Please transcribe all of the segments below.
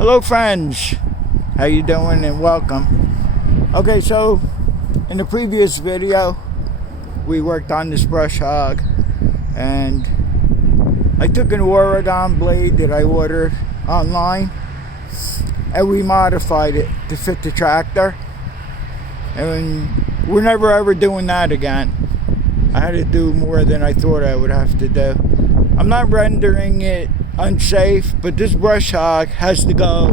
Hello friends, how you doing and welcome. Okay, so in the previous video we worked on this brush hog and I took an Oregon blade that I ordered online and we modified it to fit the tractor, and we're never ever doing that again. I had to do more than I thought I would have to do. I'm not rendering it unsafe, but this brush hog has to go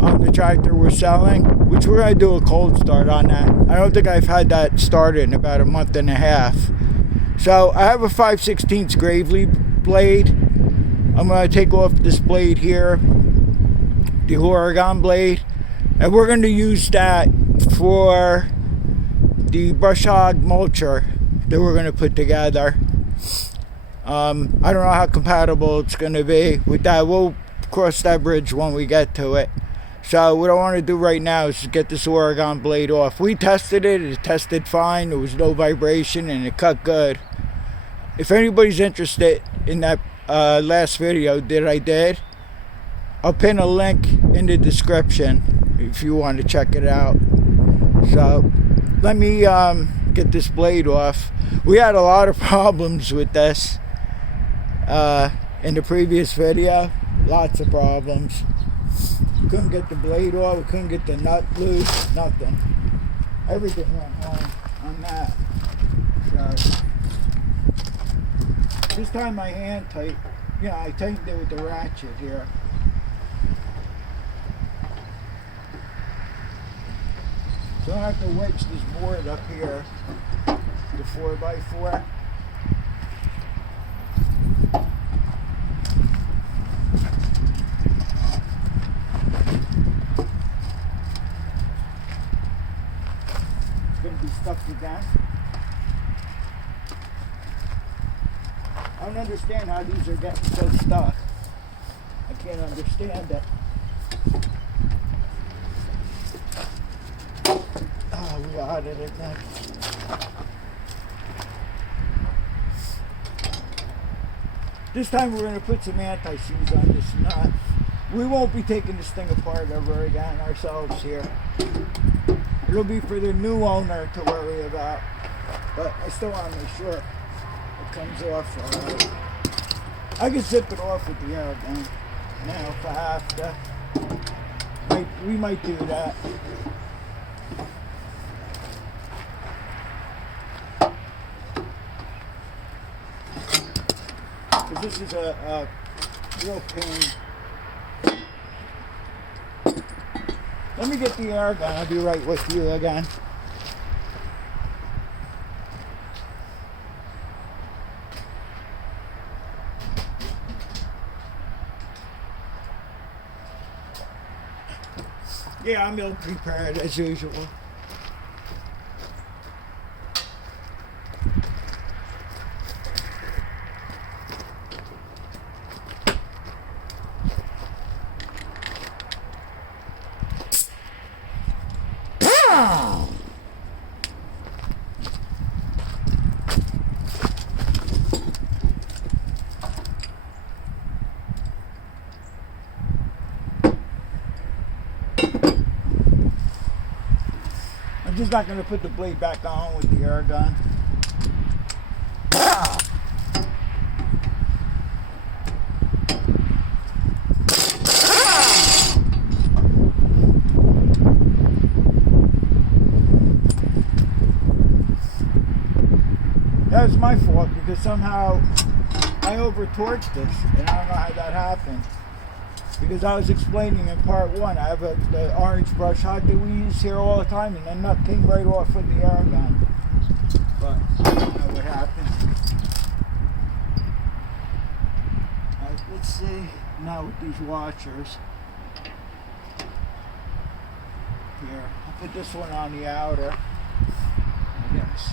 on the tractor we're selling, which we're going to do a cold start on that. I don't think I've had that started in about a month and a half. So I have a 5/16 Gravely blade. I'm going to take off this blade here, the Oregon blade, and we're going to use that for the brush hog mulcher that we're going to put together. I don't know how compatible it's going to be with that. We'll cross that bridge when we get to it. So what I want to do right now is just get this Oregon blade off. We tested it. It tested fine. There was no vibration and it cut good. If anybody's interested in that last video that I did, I'll pin a link in the description if you want to check it out. So let me get this blade off. We had a lot of problems with this in the previous video. Lots of problems. Couldn't get the blade off. We couldn't get the nut loose. Nothing. Everything went wrong on that. So this time my hand tight. I tightened it with the ratchet here. So I have to wedge this board up here, the 4x4. It's going to be stuck again. I don't understand how these are getting so stuck. I can't understand it. Oh, we got it, I think. This time we're going to put some anti-seize on this nut. We won't be taking this thing apart ever again ourselves here. It'll be for the new owner to worry about. But I still want to make sure it comes off alright. I can zip it off with the air gun now if I have to. We might do that. This is a real pain. Let me get the air gun. I'll be right with you again. Yeah, I'm ill prepared as usual. I'm just not going to put the blade back on with the air gun. That was my fault because somehow I over-torqued this, and I don't know how that happened. Because I was explaining in part one, I have the orange brush hog that we use here all the time, and the nut came right off with the air gun. But I don't know what happened. Alright, let's see now with these washers. Here, I'll put this one on the outer, I guess.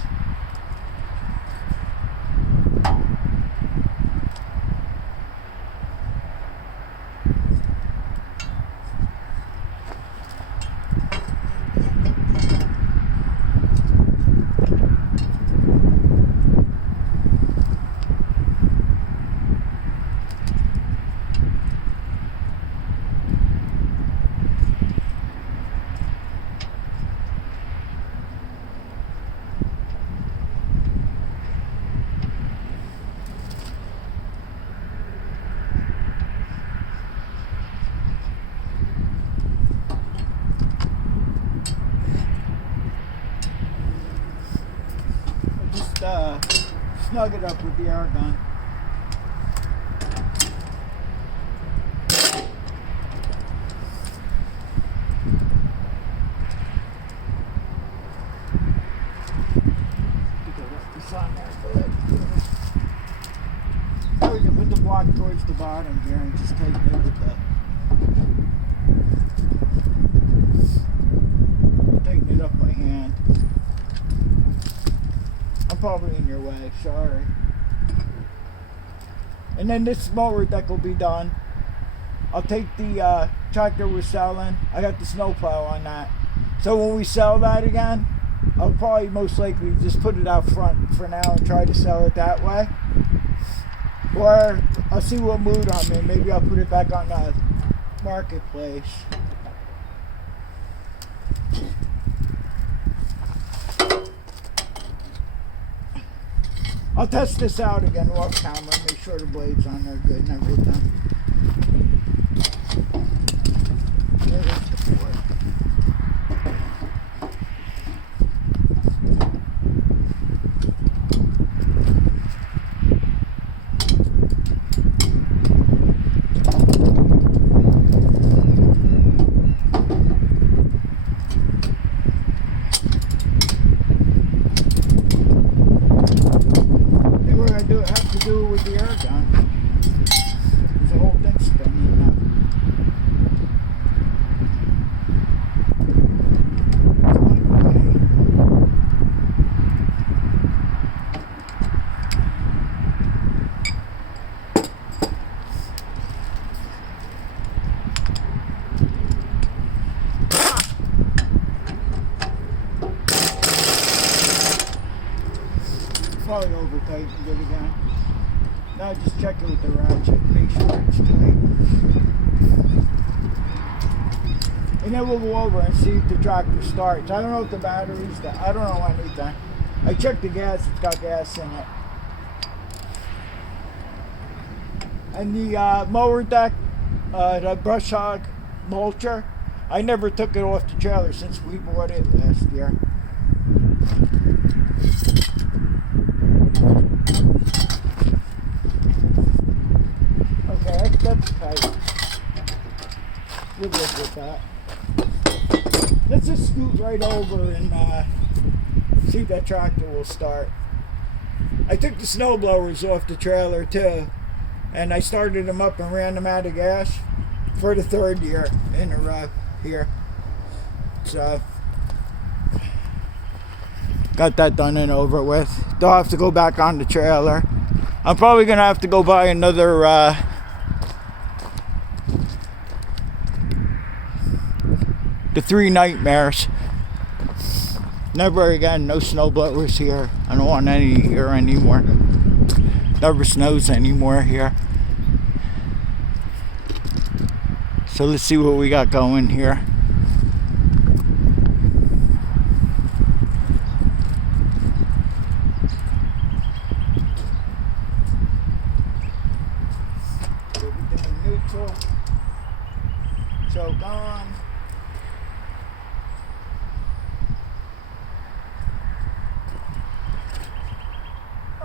snug it up with the air gun. Now we can put the block towards the bottom here and just tighten it with the tighten it up by hand. I'm probably in your way, sorry. And then this mower deck will be done. I'll take the tractor we're selling. I got the snowplow on that. So when we sell that again, I'll probably most likely just put it out front for now and try to sell it that way. Or I'll see what mood I'm in. Maybe I'll put it back on the marketplace. I'll test this out again off camera, make sure the blades on there good and everything. There is the board. Do it with the air gun. There's a whole thing spinning now. Probably over tight and good again. Now just check it with the ratchet, make sure it's tight. And then we'll go over and see if the tractor starts. I don't know if the battery's, I don't know anything. I checked the gas, it's got gas in it. And the mower deck, the brush hog mulcher, I never took it off the trailer since we bought it last year. Okay, that's tight. We're good with that. Let's just scoot right over and see if that tractor will start. I took the snow blowers off the trailer too, and I started them up and ran them out of gas for the third year in a row here. So, got that done and over with. Don't have to go back on the trailer. I'm probably going to have to go buy another the 3 Nightmares. Never again, no snow blowers here. I don't want any here anymore. Never snows anymore here. So let's see what we got going here. Everything in neutral. Choke on.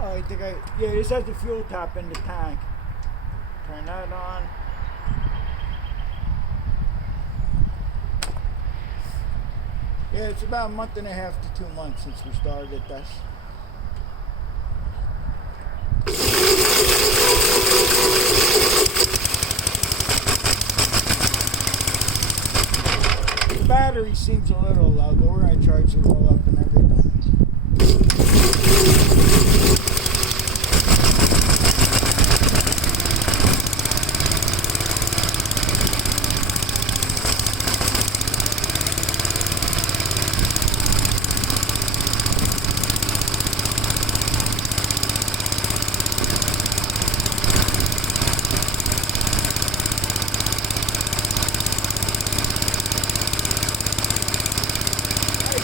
Oh, I think yeah, this has the fuel tap in the tank. Turn that on. Yeah, it's about a month and a half to 2 months since we started this. The battery seems a little low, but we're going to charge it all up and everything.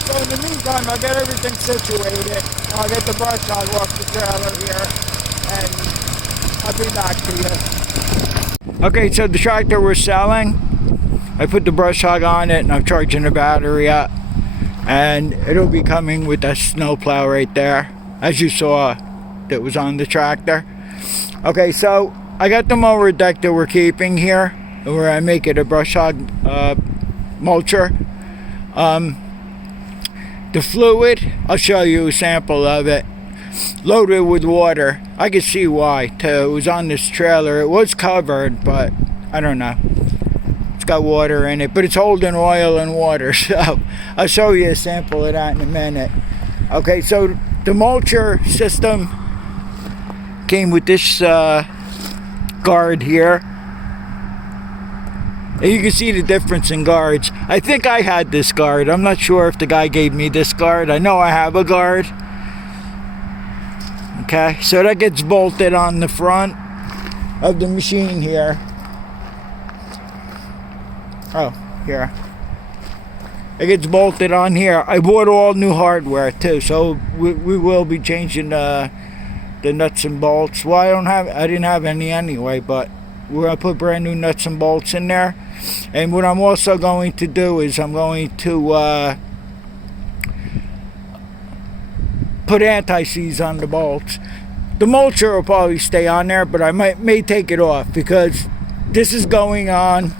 So in the meantime, I'll get everything situated. I'll get the brush hog off the trailer here, and I'll be back to you. Okay, so the tractor we're selling, I put the brush hog on it, and I'm charging the battery up. And it'll be coming with that snow plow right there. As you saw that was on the tractor. Okay, so I got the mower deck that we're keeping here, where I make it a brush hog mulcher. The fluid, I'll show you a sample of it, loaded with water. I could see why too. It was on this trailer. It was covered, but I don't know. It's got water in it, but it's holding oil and water. So I'll show you a sample of that in a minute. Okay, so the mulcher system came with this guard here. And you can see the difference in guards. I think I had this guard. I'm not sure if the guy gave me this guard. I know I have a guard. Okay, so that gets bolted on the front of the machine here. Oh, here. It gets bolted on here. I bought all new hardware too, so we will be changing the nuts and bolts. Well, I didn't have any anyway, but we're gonna put brand new nuts and bolts in there. And what I'm also going to do is I'm going to put anti-seize on the bolts. The mulcher will probably stay on there, but I may take it off because this is going on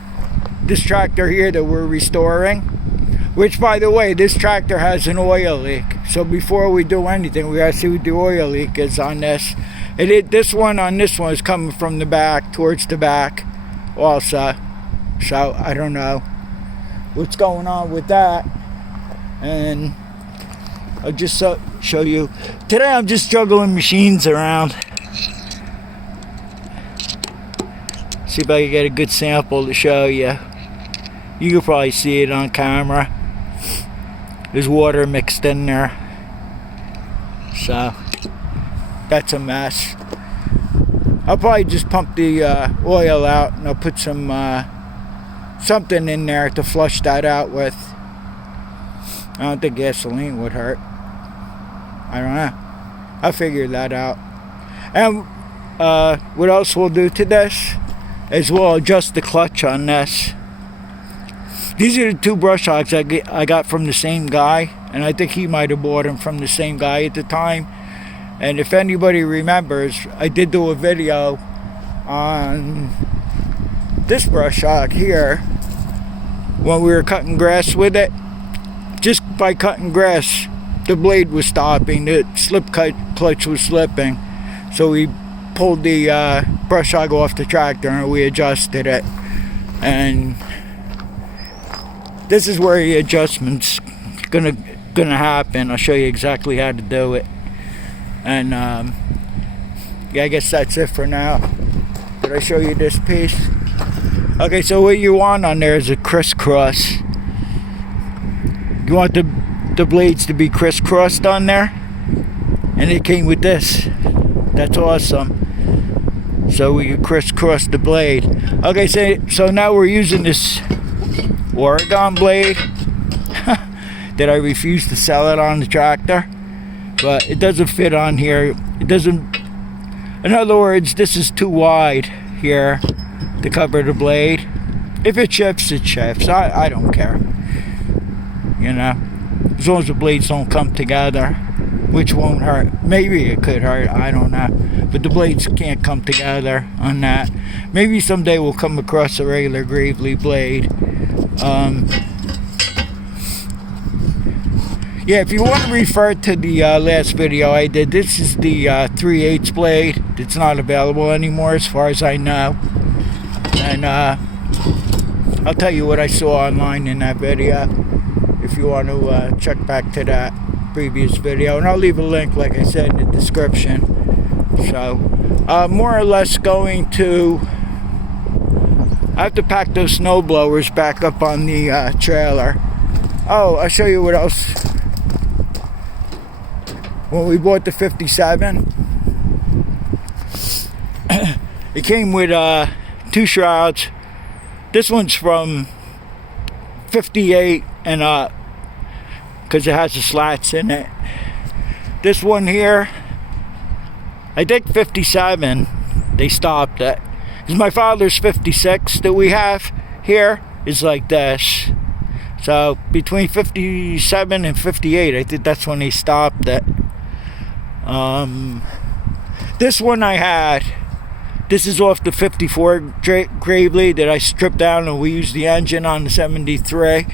this tractor here that we're restoring. Which, by the way, this tractor has an oil leak. So before we do anything, we gotta see what the oil leak is on this. This one is coming from the back, towards the back also. So I don't know what's going on with that. And I'll just show you. Today I'm just juggling machines around. See if I can get a good sample to show you. You can probably see it on camera. There's water mixed in there. So that's a mess. I'll probably just pump the oil out, and I'll put some something in there to flush that out with. I don't think gasoline would hurt. I don't know. I'll figure that out. And what else we'll do to this is we'll adjust the clutch on this. These are the two brush hogs I got from the same guy, and I think he might have bought them from the same guy at the time. And if anybody remembers, I did do a video on this brush hog here when we were cutting grass with it. Just by cutting grass, the blade was stopping, the slip clutch was slipping, so we pulled the brush hog off the tractor and we adjusted it. And this is where the adjustment's gonna happen. I'll show you exactly how to do it. And yeah, I guess that's it for now. Did I show you this piece? Okay, so what you want on there is a crisscross. You want the blades to be crisscrossed on there, and it came with this. That's awesome. So we can crisscross the blade. Okay, so now we're using this Oregon blade that I refuse to sell it on the tractor, but it doesn't fit on here. It doesn't. In other words, this is too wide here to cover the blade. If it shifts, it shifts. I don't care. You know, as long as the blades don't come together, which won't hurt. Maybe it could hurt, I don't know. But the blades can't come together on that. Maybe someday we'll come across a regular Gravely blade. Yeah, if you want to refer to the last video I did, this is the 3/8 blade. It's not available anymore as far as I know. And I'll tell you what I saw online in that video if you want to check back to that previous video. And I'll leave a link, like I said, in the description. So, more or less going to... I have to pack those snow blowers back up on the trailer. Oh, I'll show you what else. When we bought the 57, it came with 2 shrouds. This one's from 58 and up, because it has the slats in it. This one here, I think 57, they stopped it. Because my father's 56 that we have here is like this. So between 57 and 58, I think that's when they stopped it. This one I had. This is off the 54 Gravely that I stripped down, and we used the engine on the 73.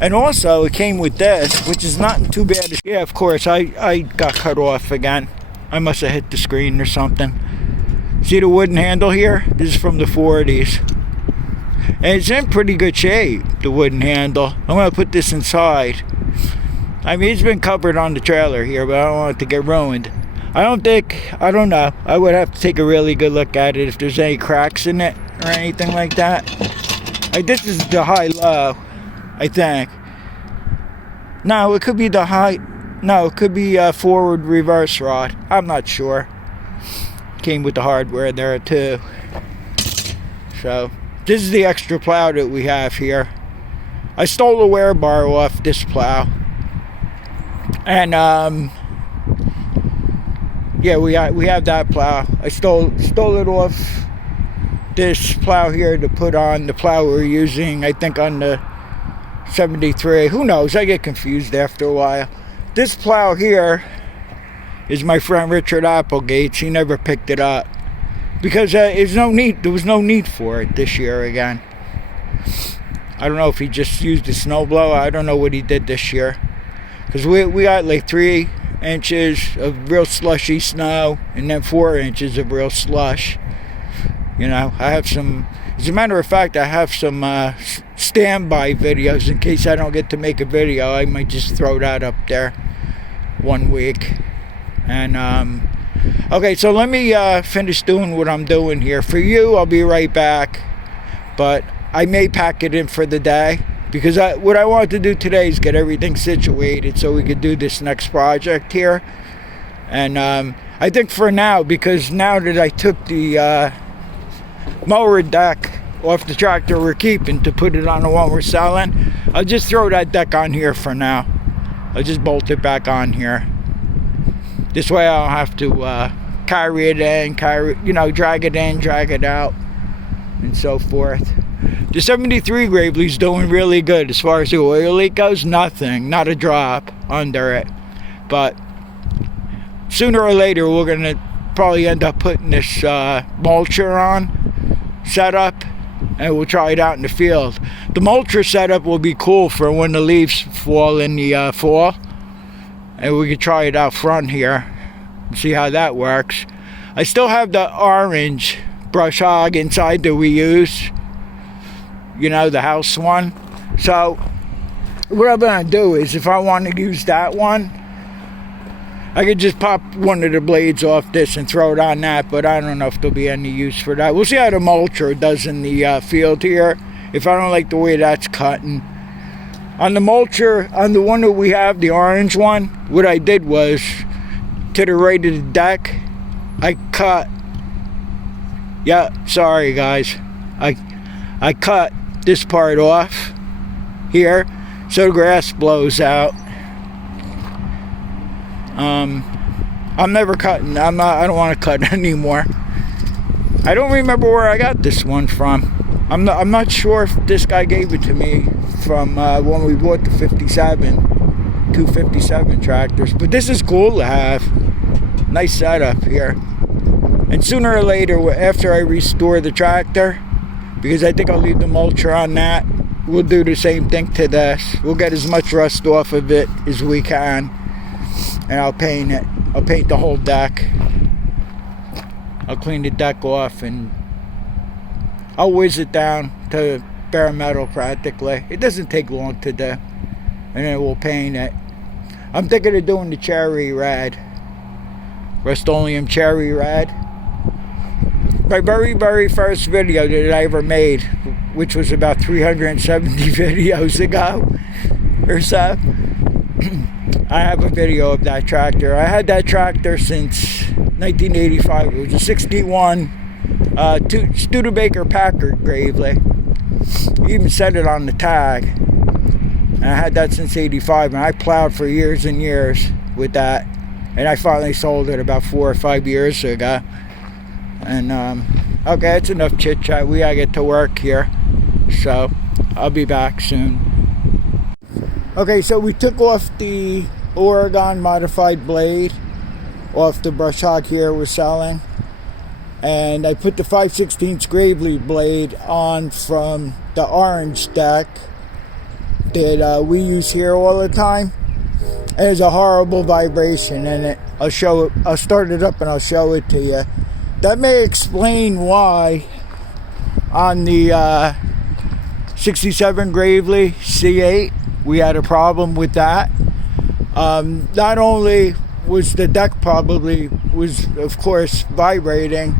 And also it came with this, which is not too bad. Yeah, of course, I got cut off again. I must have hit the screen or something. See the wooden handle here? This is from the 40s. And it's in pretty good shape, the wooden handle. I'm going to put this inside. I mean, it's been covered on the trailer here, but I don't want it to get ruined. I don't know. I would have to take a really good look at it if there's any cracks in it or anything like that. Like, this is the high-low, I think. No, it could be the high. No, it could be a forward reverse rod. I'm not sure. Came with the hardware there too. So, this is the extra plow that we have here. I stole a wear bar off this plow. And, yeah, we have that plow. I stole it off this plow here to put on the plow we're using, I think, on the 73. Who knows? I get confused after a while. This plow here is my friend Richard Applegate's. He never picked it up because there was no need for it this year again. I don't know if he just used a snowblower. I don't know what he did this year, because we got like 3 inches of real slushy snow and then 4 inches of real slush. You know, I have some, as a matter of fact, I have some standby videos in case I don't get to make a video. I might just throw that up there one week. And okay, so let me finish doing what I'm doing here. For you, I'll be right back, but I may pack it in for the day, because what I want to do today is get everything situated so we could do this next project here. And I think for now, because now that I took the mower deck off the tractor we're keeping to put it on the one we're selling, I'll just throw that deck on here for now. I'll just bolt it back on here. This way I don't have to carry it in, drag it in, drag it out, and so forth. The 73 Gravely's doing really good as far as the oil leak goes. Nothing, not a drop under it. But sooner or later we're going to probably end up putting this mulcher on setup, and we'll try it out in the field. The mulcher setup will be cool for when the leaves fall in the fall, and we could try it out front here and see how that works. I still have the orange brush hog inside that we use, you know, the house one. So what I'm gonna do is, if I want to use that one, I could just pop one of the blades off this and throw it on that, but I don't know if there'll be any use for that. We'll see how the mulcher does in the field here, if I don't like the way that's cutting. On the mulcher, on the one that we have, the orange one, what I did was, to the right of the deck, I cut, yeah, sorry guys, I cut this part off here so the grass blows out. I'm never cutting. I don't want to cut anymore. I don't remember where I got this one from. I'm not sure if this guy gave it to me from when we bought the 257 tractors, but this is cool to have. Nice setup here. And sooner or later, after I restore the tractor, because I think I'll leave the mulcher on that, we'll do the same thing to this. We'll get as much rust off of it as we can, and I'll paint it. I'll paint the whole deck. I'll clean the deck off, and I'll whiz it down to bare metal practically. It doesn't take long to do, and then we'll paint it. I'm thinking of doing the cherry red, Rust-Oleum cherry red. My very, very first video that I ever made, which was about 370 videos ago or so, I have a video of that tractor. I had that tractor since 1985. It was a 61 Studebaker Packard Gravely. He even said it on the tag. And I had that since 85, and I plowed for years and years with that. And I finally sold it about 4 or 5 years ago. And okay, that's enough chit chat. We gotta get to work here, so I'll be back soon. Okay, so we took off the Oregon modified blade off the brush hog here was selling. And I put the 5/16 Gravely blade on from the orange deck that we use here all the time. And there's a horrible vibration in it. I'll start it up and I'll show it to you. That may explain why on the 67 Gravely C8 we had a problem with that. Not only was the deck was of course vibrating,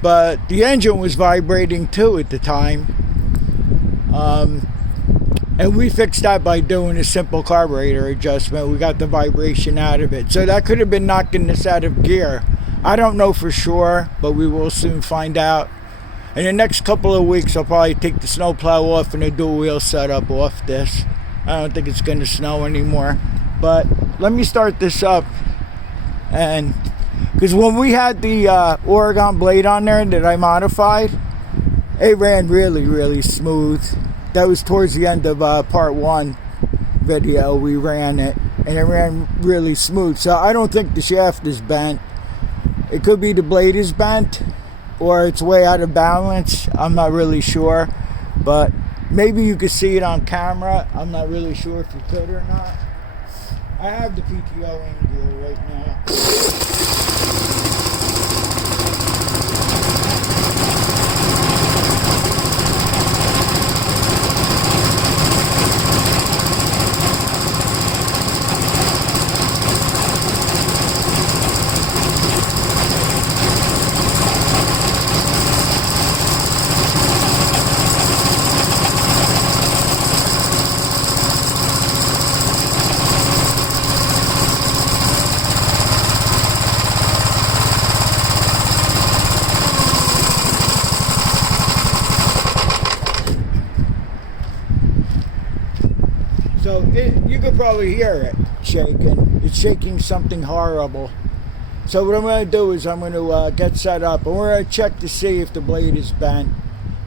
but the engine was vibrating too at the time. And we fixed that by doing a simple carburetor adjustment. We got the vibration out of it. So that could have been knocking this out of gear. I don't know for sure, but we will soon find out. In the next couple of weeks, I'll probably take the snowplow off and the dual wheel setup off this. I don't think it's going to snow anymore. But let me start this up. And because when we had the Oregon blade on there that I modified, it ran really, really smooth. That was towards the end of part 1 video. We ran it and it ran really smooth. So I don't think the shaft is bent. It could be the blade is bent or it's way out of balance. I'm not really sure, but maybe you could see it on camera. I'm not really sure if you could or not. I have the PTO in gear right now. So you could probably hear it shaking. It's shaking something horrible. So what I'm going to do is I'm going to get set up and we're going to check to see if the blade is bent.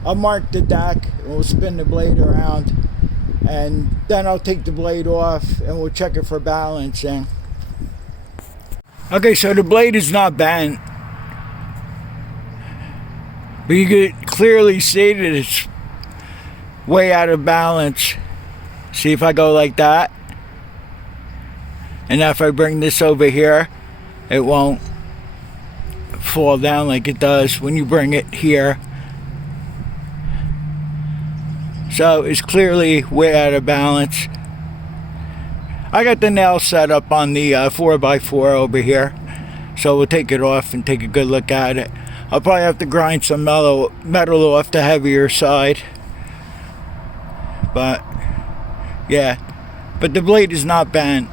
I'll mark the deck and we'll spin the blade around and then I'll take the blade off and we'll check it for balancing. Okay, so the blade is not bent, but you can clearly see that it's way out of balance. See if I go like that, and now if I bring this over here, it won't fall down like it does when you bring it here. So it's clearly way out of balance. I got the nail set up on the 4x4 over here, so we'll take it off and take a good look at it. I'll probably have to grind some metal off the heavier side, but yeah, but the blade is not bent.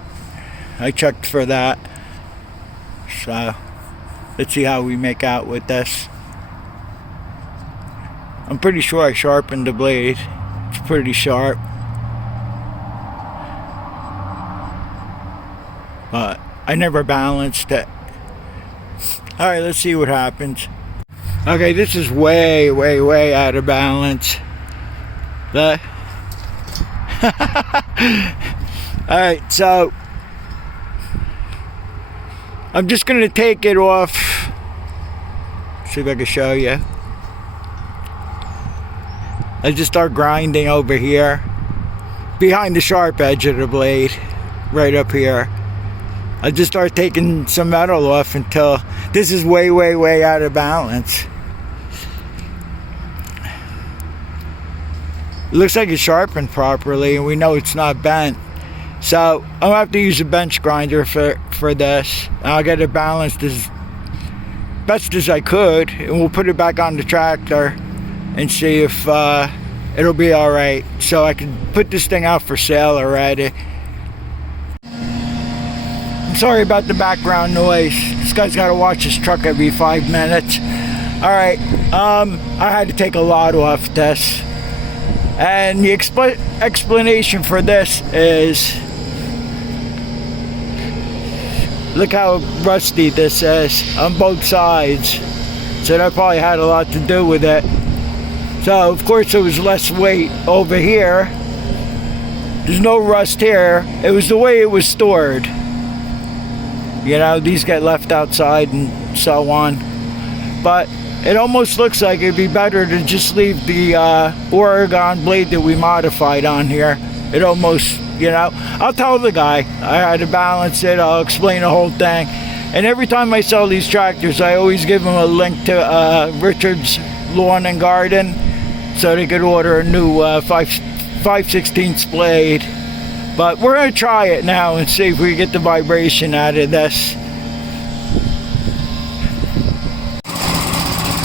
I checked for that. So let's see how we make out with this. I'm pretty sure I sharpened the blade. It's pretty sharp. But I never balanced it. Alright, let's see what happens. Okay, this is way, way, way out of balance. Alright, so I'm just going to take it off. See if I can show you. I just start grinding over here behind the sharp edge of the blade, right up here. I just start taking some metal off until this is way, way, way out of balance. It looks like it's sharpened properly and we know it's not bent. So I'm gonna have to use a bench grinder for this. I'll get it balanced as best as I could and we'll put it back on the tractor and see if it'll be alright. So I can put this thing out for sale already. I'm sorry about the background noise. This guy's gotta watch his truck every 5 minutes. Alright, I had to take a lot off this. And the explanation for this is, look how rusty this is on both sides. So that probably had a lot to do with it. So of course there was less weight over here. There's no rust here. It was the way it was stored. You know, these get left outside and so on. But it almost looks like it'd be better to just leave the Oregon blade that we modified on here. It almost, you know, I'll tell the guy I had to balance it. I'll explain the whole thing. And every time I sell these tractors, I always give them a link to Richard's Lawn and Garden, so they could order a new 5/16 blade. But we're going to try it now and see if we get the vibration out of this.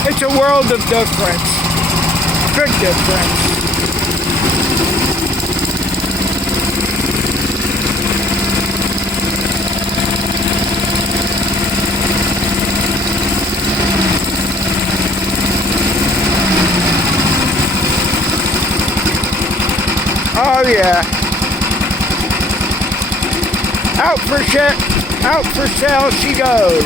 It's a world of difference. Big difference. Oh yeah. Out for sale she goes.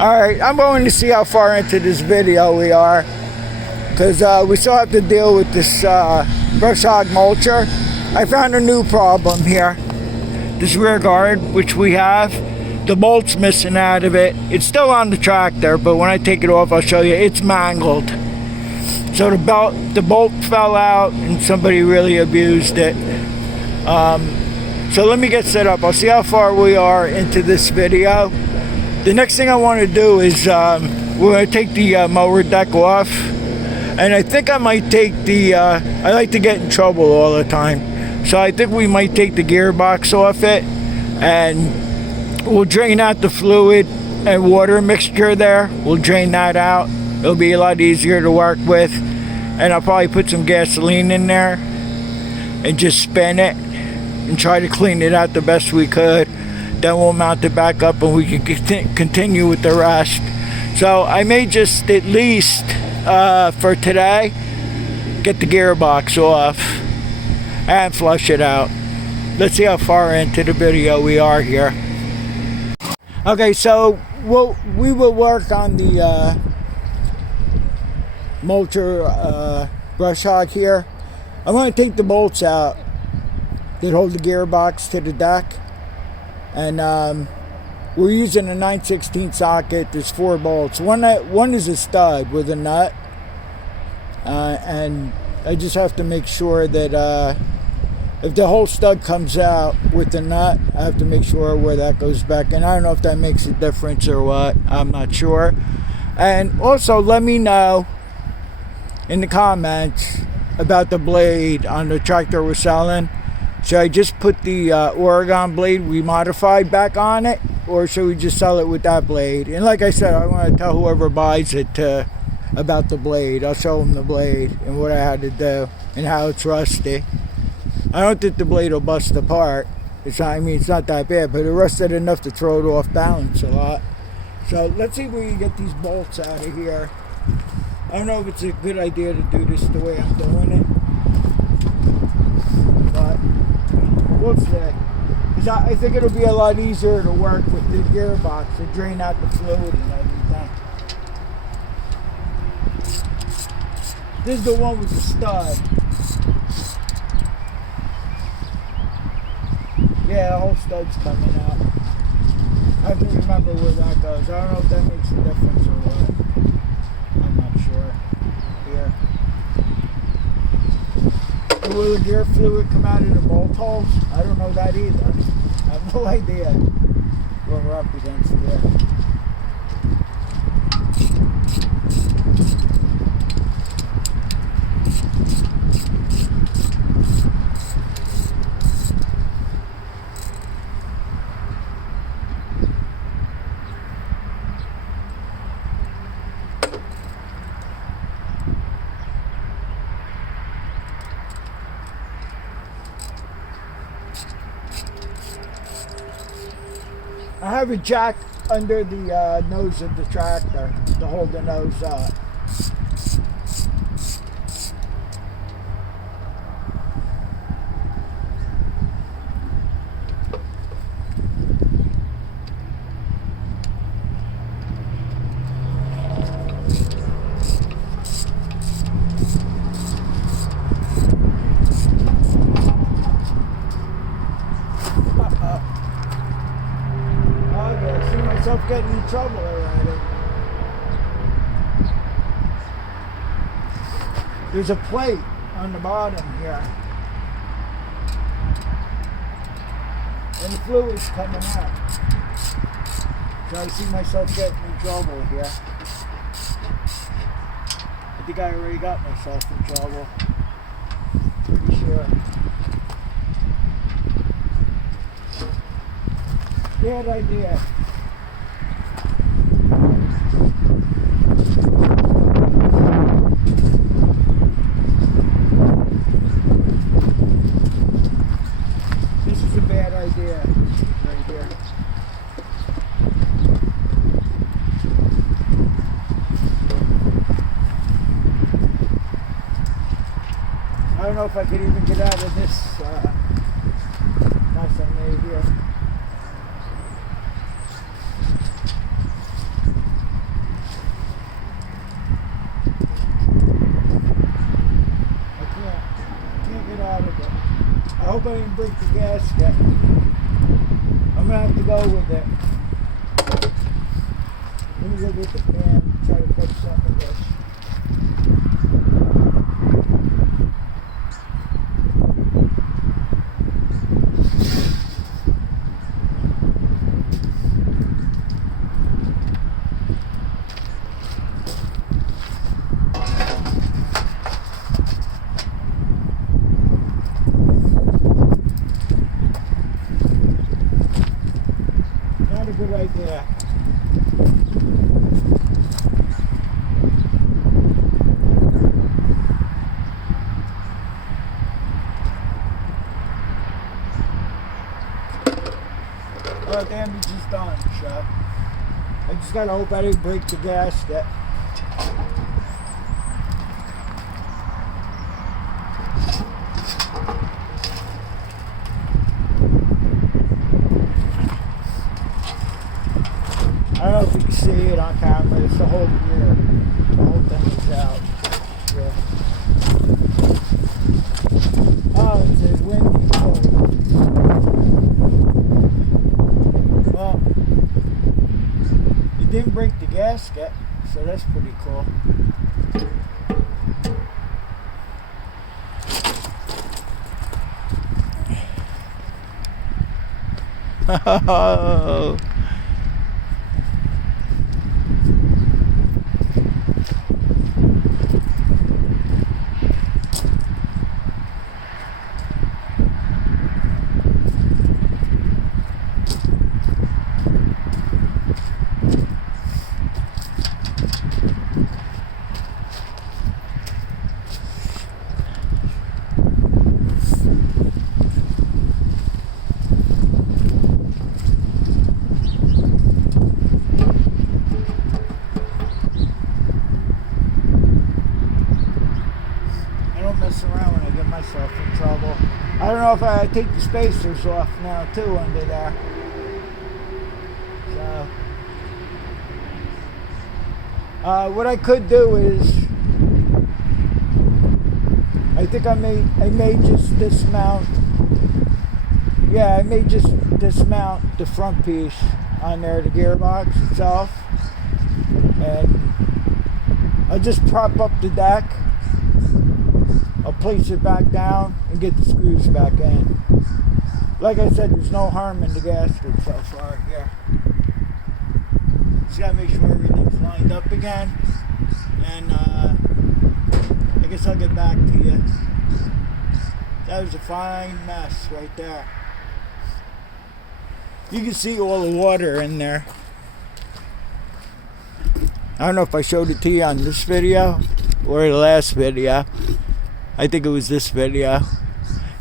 Alright, I'm going to see how far into this video we are, because we still have to deal with this brush hog mulcher. I found a new problem here. This rear guard, which we have, the bolt's missing out of it. It's still on the tractor, but when I take it off, I'll show you, it's mangled. So the bolt fell out and somebody really abused it. So let me get set up. I'll see how far we are into this video. The next thing I want to do is we're going to take the mower deck off. And I think I might take the, I like to get in trouble all the time. So I think we might take the gearbox off it, and we'll drain out the fluid and water mixture there. We'll drain that out. It'll be a lot easier to work with. And I'll probably put some gasoline in there and just spin it and try to clean it out the best we could. Then we'll mount it back up and we can continue with the rest. So I may just at least for today get the gearbox off and flush it out. Let's see how far into the video we are here. Okay, so we will work on the mulcher brush hog here. I'm going to take the bolts out that hold the gearbox to the deck, and we're using a 9/16 socket. There's 4 bolts. One is a stud with a nut, and I just have to make sure that if the whole stud comes out with the nut, I have to make sure where that goes back in. I don't know if that makes a difference or what. I'm not sure. And also let me know in the comments about the blade on the tractor we're selling. Should I just put the Oregon blade we modified back on it, or should we just sell it with that blade? And like I said, I want to tell whoever buys it about the blade. I'll show them the blade and what I had to do and how it's rusty. I don't think the blade will bust apart. It's not that bad, but it rusted enough to throw it off balance a lot. So let's see if we can get these bolts out of here. I don't know if it's a good idea to do this the way I'm doing it, but we'll see. 'Cause I think it'll be a lot easier to work with the gearbox to drain out the fluid and everything. This is the one with the stud. Yeah, the whole stud's coming out. I have to remember where that goes. I don't know if that makes a difference or what. I'm not sure. Here. Will the gear fluid come out of the bolt holes? I don't know that either. I have no idea what we're up against here. I have a jack under the nose of the tractor to hold the nose up. trouble already. There's a plate on the bottom here. And the fluid's coming out. So I see myself getting in trouble here. I think I already got myself in trouble. Pretty sure. Bad idea. This is a bad idea right here. I don't know if I could even get out of this mess I made here. I hope I didn't break the gasket. I'm gonna have to go with it. Let me go get the pan and try to fix some of this. Good idea. Well, damage is done, so I just gotta hope I didn't break the gasket. I don't know if you can see it on camera. It's the whole gear. The whole thing is out. Yeah. Oh, it's a windy cold. Well, it didn't break the gasket, so that's pretty cool. Oh. Around when I get myself in trouble. I don't know if I take the spacers off now too under there. So what I could do is I think I may just dismount. Yeah, I may just dismount the front piece on there, the gearbox itself, and I'll just prop up the deck. I'll place it back down and get the screws back in. Like I said, there's no harm in the gasket so far here. Just gotta make sure everything's lined up again. And I guess I'll get back to you. That was a fine mess right there. You can see all the water in there. I don't know if I showed it to you on this video or the last video. I think it was this video.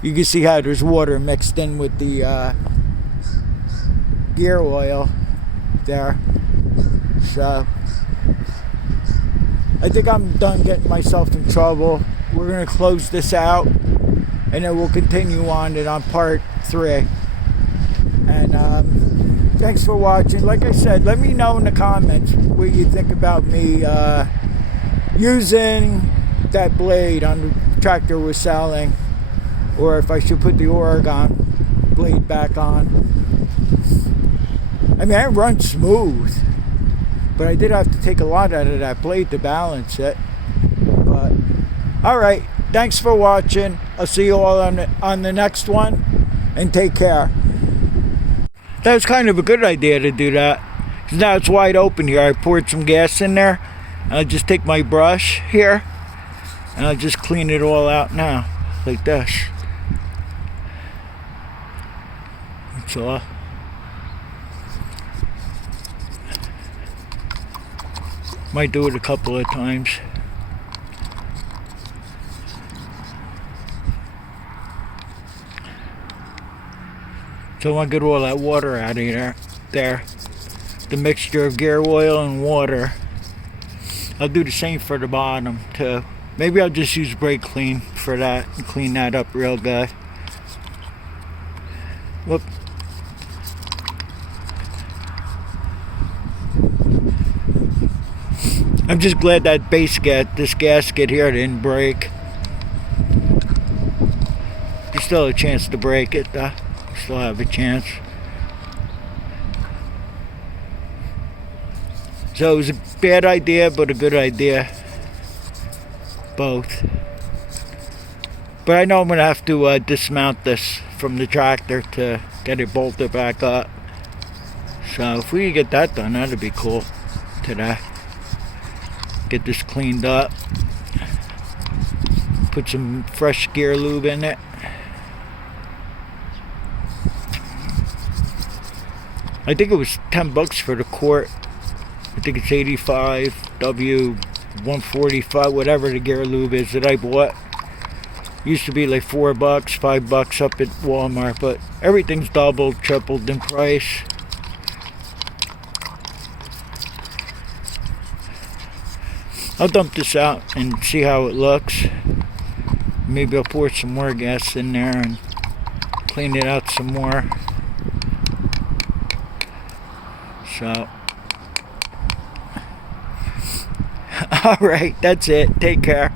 You can see how there's water mixed in with the gear oil there. So I think I'm done getting myself in trouble. We're gonna close this out and then we'll continue on it on part 3. And thanks for watching. Like I said, let me know in the comments what you think about me using that blade on the tractor we're selling, or if I should put the Oregon blade back on. I mean, it runs smooth. But I did have to take a lot out of that blade to balance it. But alright, thanks for watching. I'll see you all on the next one, and take care. That was kind of a good idea to do that. 'Cause now it's wide open here. I poured some gas in there, and I'll just take my brush here, and I'll just clean it all out now, like this. That's all. Might do it a couple of times. So I want to get all that water out of there. The mixture of gear oil and water. I'll do the same for the bottom too. Maybe I'll just use brake clean for that and clean that up real good. Whoop. I'm just glad that this gasket here didn't break. There's still a chance to break it though. Still have a chance. So it was a bad idea, but a good idea. Both. But I know I'm going to have to dismount this from the tractor to get it bolted back up. So if we could get that done, that'd be cool today. Get this cleaned up. Put some fresh gear lube in it. I think it was $10 for the quart. I think it's 85 W145, whatever the gear lube is that I bought. Used to be like $4, $5 up at Walmart, but everything's doubled, tripled in price. I'll dump this out and see how it looks. Maybe I'll pour some more gas in there and clean it out some more. So, alright, that's it. Take care.